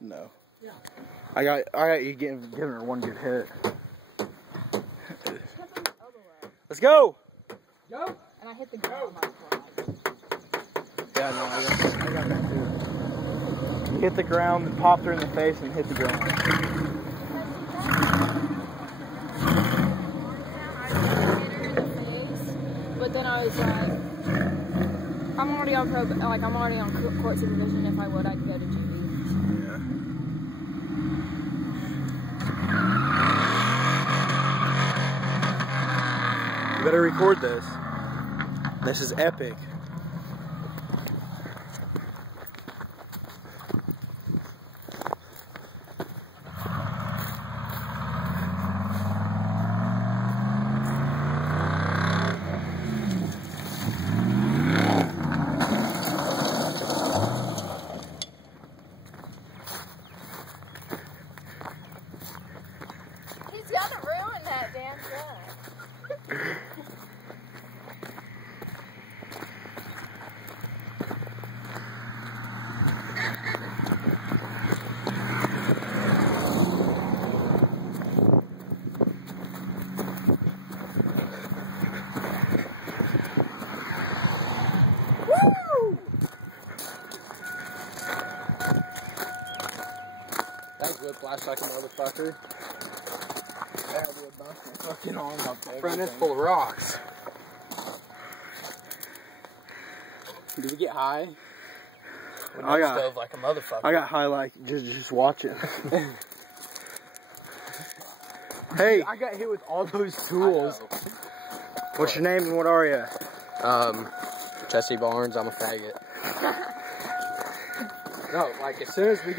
No. Yeah. I got you giving her one good hit. Let's go! Go! And I hit the ground. Yeah, no, I got that too. You hit the ground and popped her in the face and hit the ground. But then I was like, I'm already on I'm already on court supervision. If I would, I'd go to juvie. Yeah. You better record this. This is epic. He's gonna ruin that damn gun. That's whiplash like a motherfucker. That'll be a bunch of fucking arm up there. Front is full of rocks. Did we get high? I got stove like a motherfucker. I got high like just watch it. Hey, I got hit with all those tools. what's your name and what are you? Jesse Barnes, I'm a faggot. No, like as soon as we got